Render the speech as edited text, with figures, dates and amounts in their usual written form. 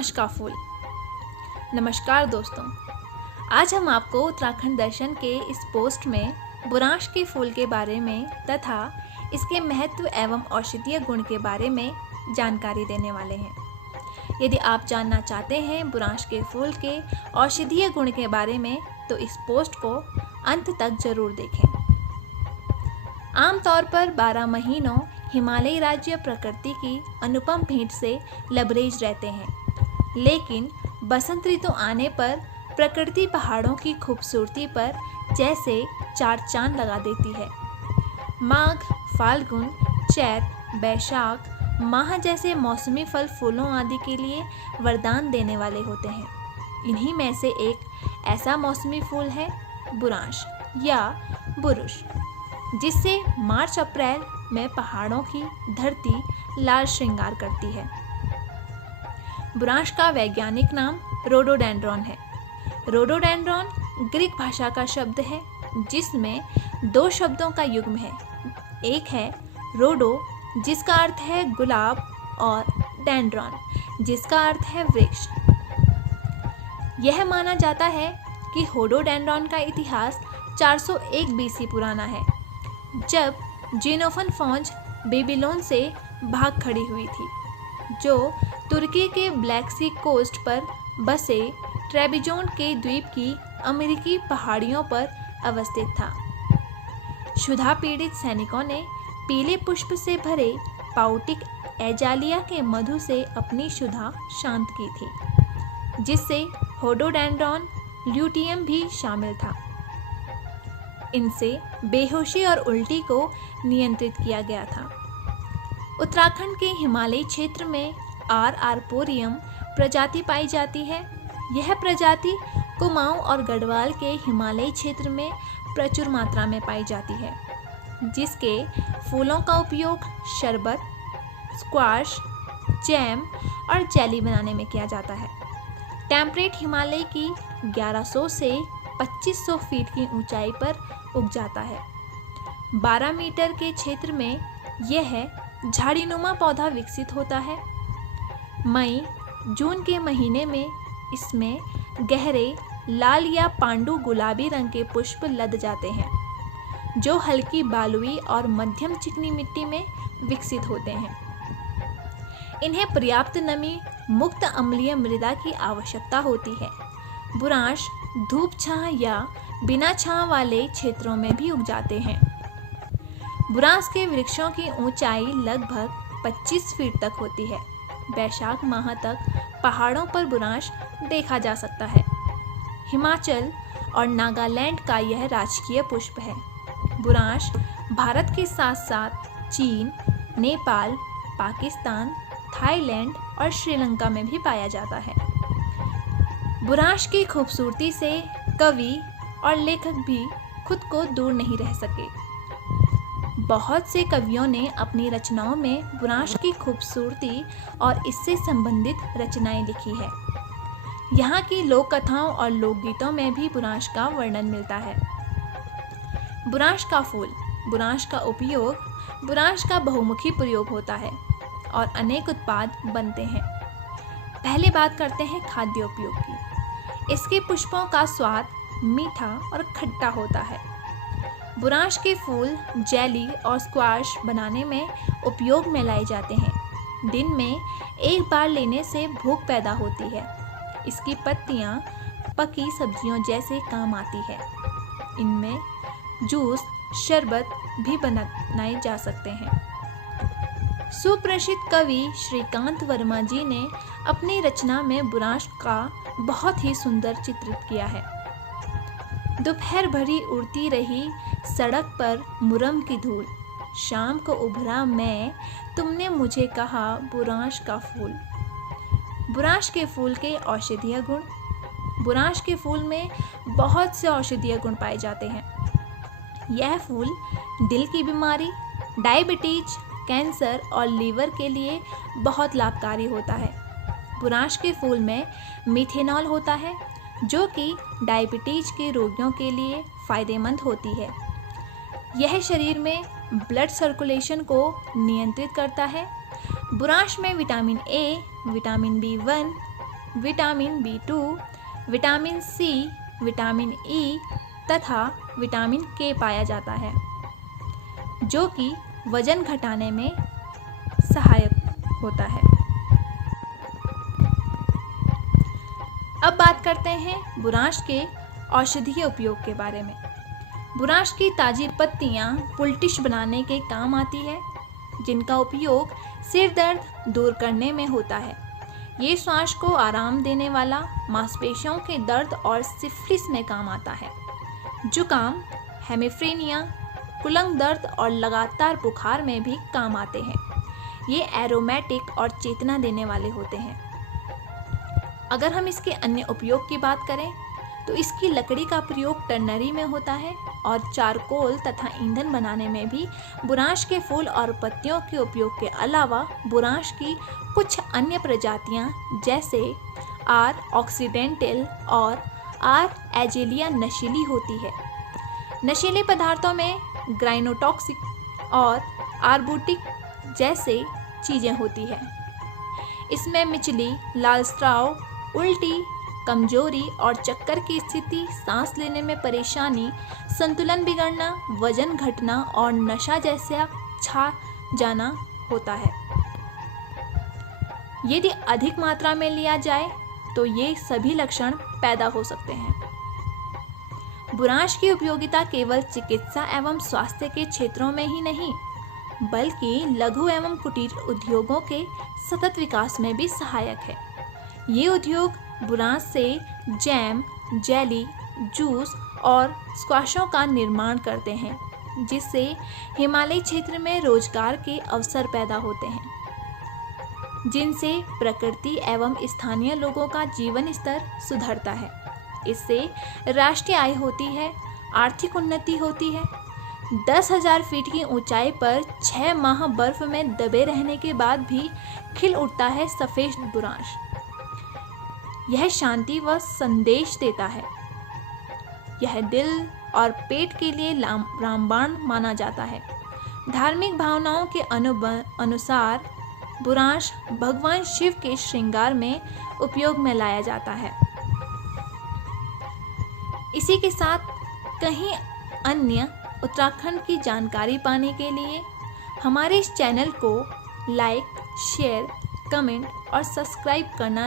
बुरांश का फूल। नमस्कार दोस्तों, आज हम आपको उत्तराखंड दर्शन के इस पोस्ट में बुरांश के फूल के बारे में तथा इसके महत्व एवं औषधीय गुण के बारे में जानकारी देने वाले हैं। यदि आप जानना चाहते हैं बुरांश के फूल के औषधीय गुण के बारे में तो इस पोस्ट को अंत तक जरूर देखें। आमतौर पर 12 महीनों हिमालयी राज्य प्रकृति की अनुपम भेंट से लबरेज रहते हैं, लेकिन बसंत ऋतु आने पर प्रकृति पहाड़ों की खूबसूरती पर जैसे चार चांद लगा देती है। माघ, फाल्गुन, चैत, बैशाख माह जैसे मौसमी फल फूलों आदि के लिए वरदान देने वाले होते हैं। इन्हीं में से एक ऐसा मौसमी फूल है बुरांश या बुरुश, जिससे मार्च अप्रैल में पहाड़ों की धरती लाल श्रृंगार करती है। बुरांश का वैज्ञानिक नाम रोडोडेंड्रॉन है। रोडोडेंड्रॉन ग्रीक भाषा का शब्द है जिसमें दो शब्दों का युग्म है। एक है रोडो जिसका अर्थ है गुलाब और डेंड्रॉन जिसका अर्थ है वृक्ष। यह माना जाता है कि रोडोडेंड्रॉन का इतिहास 401 बीसी पुराना है, जब जीनोफन फौज बेबीलोन से भाग खड़ी हुई थी, जो तुर्की के ब्लैक सी कोस्ट पर बसे ट्रेबिजोन के द्वीप की अमेरिकी पहाड़ियों पर अवस्थित था। क्षुधा पीड़ित सैनिकों ने पीले पुष्प से भरे पाउटिक एजालिया के मधु से अपनी क्षुधा शांत की थी, जिससे रोडोडेंड्रॉन ल्यूटियम भी शामिल था। इनसे बेहोशी और उल्टी को नियंत्रित किया गया था। उत्तराखंड के हिमालयी क्षेत्र में आर आर्पोरियम प्रजाति पाई जाती है। यह प्रजाति कुमाऊं और गढ़वाल के हिमालयी क्षेत्र में प्रचुर मात्रा में पाई जाती है, जिसके फूलों का उपयोग शरबत, स्क्वाश, जैम और जेली बनाने में किया जाता है। टेम्परेट हिमालय की 1100 से 2500 फीट की ऊंचाई पर उग जाता है। 12 मीटर के क्षेत्र में यह झाड़ीनुमा पौधा विकसित होता है। मई जून के महीने में इसमें गहरे लाल या पांडु गुलाबी रंग के पुष्प लद जाते हैं, जो हल्की बालुई और मध्यम चिकनी मिट्टी में विकसित होते हैं। इन्हें पर्याप्त नमी मुक्त अम्लीय मृदा की आवश्यकता होती है। बुरांश धूप छांव या बिना छांव वाले क्षेत्रों में भी उग जाते हैं। बुरांश के वृक्षों की ऊंचाई लगभग 25 फीट तक होती है। बैशाख माह तक पहाड़ों पर बुरांश देखा जा सकता है। हिमाचल और नागालैंड का यह राजकीय पुष्प है। बुरांश भारत के साथ साथ चीन, नेपाल, पाकिस्तान, थाईलैंड और श्रीलंका में भी पाया जाता है। बुरांश की खूबसूरती से कवि और लेखक भी खुद को दूर नहीं रह सके। बहुत से कवियों ने अपनी रचनाओं में बुरांश की खूबसूरती और इससे संबंधित रचनाएं लिखी है। यहाँ की लोक कथाओं और लोकगीतों में भी बुरांश का वर्णन मिलता है। बुरांश का फूल, बुरांश का उपयोग, बुरांश का बहुमुखी प्रयोग होता है और अनेक उत्पाद बनते हैं। पहले बात करते हैं खाद्य उपयोग की। इसके पुष्पों का स्वाद मीठा और खट्टा होता है। बुरांश के फूल जेली और स्क्वाश बनाने में उपयोग में लाए जाते हैं। दिन में एक बार लेने से भूख पैदा होती है। इसकी पत्तियां पकी सब्जियों जैसे काम आती है। इनमें जूस, शरबत भी बनाए जा सकते हैं। सुप्रसिद्ध कवि श्रीकांत वर्मा जी ने अपनी रचना में बुरांश का बहुत ही सुंदर चित्रित किया है। दोपहर भरी उड़ती रही सड़क पर मुरम की धूल, शाम को उभरा मैं, तुमने मुझे कहा बुरांश का फूल। बुरांश के फूल के औषधीय गुण। बुरांश के फूल में बहुत से औषधीय गुण पाए जाते हैं। यह फूल दिल की बीमारी, डायबिटीज, कैंसर और लीवर के लिए बहुत लाभकारी होता है। बुरांश के फूल में मिथेनॉल होता है, जो कि डायबिटीज के रोगियों के लिए फ़ायदेमंद होती है। यह शरीर में ब्लड सर्कुलेशन को नियंत्रित करता है। बुरांश में vitamin A, vitamin B1, vitamin B2, vitamin C, vitamin E तथा विटामिन K पाया जाता है, जो कि वजन घटाने में सहायक होता है। अब बात करते हैं बुरांश के औषधीय उपयोग के बारे में। बुरांश की ताज़ी पत्तियां पुलटिश बनाने के काम आती है, जिनका उपयोग सिर दर्द दूर करने में होता है। ये श्वास को आराम देने वाला, मांसपेशियों के दर्द और सिफिलिस में काम आता है। जुकाम, हेमिफ्रेनिया, कुलंग दर्द और लगातार बुखार में भी काम आते हैं। ये एरोमेटिक और चेतना देने वाले होते हैं। अगर हम इसके अन्य उपयोग की बात करें तो इसकी लकड़ी का प्रयोग टर्नरी में होता है और चारकोल तथा ईंधन बनाने में भी बुरांश के फूल और पत्तियों के उपयोग के अलावा बुरांश की कुछ अन्य प्रजातियां जैसे आर ऑक्सीडेंटल और आर एजेलिया नशीली होती है। नशीले पदार्थों में ग्राइनोटॉक्सिक और आर्बुटिक जैसे चीज़ें होती है। इसमें मिचली, लाल स्राव, उल्टी, कमजोरी और चक्कर की स्थिति, सांस लेने में परेशानी, संतुलन बिगड़ना, वजन घटना और नशा जैसा छा जाना होता है। यदि अधिक मात्रा में लिया जाए तो ये सभी लक्षण पैदा हो सकते हैं। बुरांश की उपयोगिता केवल चिकित्सा एवं स्वास्थ्य के क्षेत्रों में ही नहीं, बल्कि लघु एवं कुटीर उद्योगों के सतत विकास में भी सहायक है। ये उद्योग बुरांश से जैम, जेली, जूस और स्क्वाशों का निर्माण करते हैं, जिससे हिमालयी क्षेत्र में रोजगार के अवसर पैदा होते हैं, जिनसे प्रकृति एवं स्थानीय लोगों का जीवन स्तर सुधरता है। इससे राष्ट्रीय आय होती है, आर्थिक उन्नति होती है। 10,000 फीट की ऊंचाई पर 6 माह बर्फ में दबे रहने के बाद भी खिल उठता है सफेद बुरांश। यह शांति व संदेश देता है। यह दिल और पेट के लिए रामबाण माना जाता है। धार्मिक भावनाओं के अनुसार बुरांश भगवान शिव के श्रृंगार में उपयोग में लाया जाता है। इसी के साथ कहीं अन्य उत्तराखंड की जानकारी पाने के लिए हमारे इस चैनल को लाइक, शेयर, कमेंट और सब्सक्राइब करना